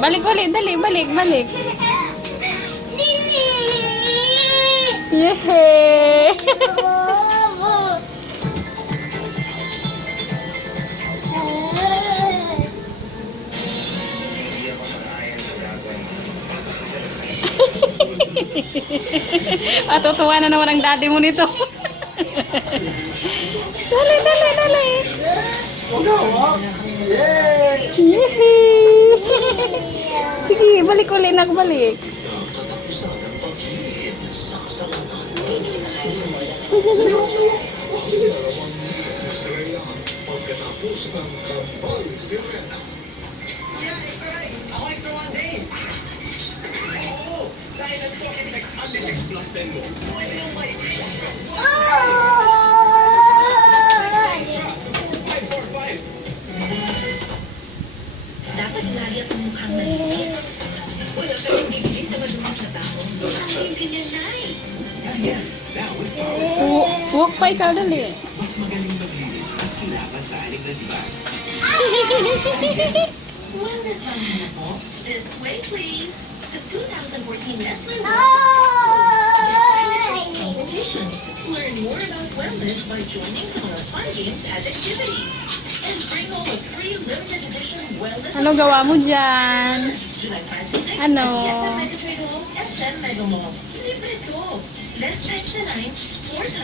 Balik ulit, dali, balik, balik. Yehey! Tutuwa na naman ang daddy mo nito. Dali, dali, dali. Yehey! Sige, balik ulit, nakbalik. Pagkatapos ng Kambal Sirena. Yeah, extra right. Ako extra one day. Oo, dahil ang Pocket Flex Antilex Plus 10 mo, pwede yung may extra. 545. Dapat lagi akong mukhang malinis. Wala ka rin bibili sa madumis na tao. Ay, ganyan, Nay. Ganyan. Now with Power Sense. Walk pa ikaw, dali. Mas magaling maglinis, mas kilaban sa aling na diba? Wellness Mamma po. This way, please. Sa 2014 Nestle Competition. Learn more about wellness by joining some of our fun games and activities. And bring home a free limited edition wellness. Ano gawa mo dyan? July 5 to 6 Ano? at the SM Megatrade Hall, SM Mega Mall. Libre to. Less times the lines, more times.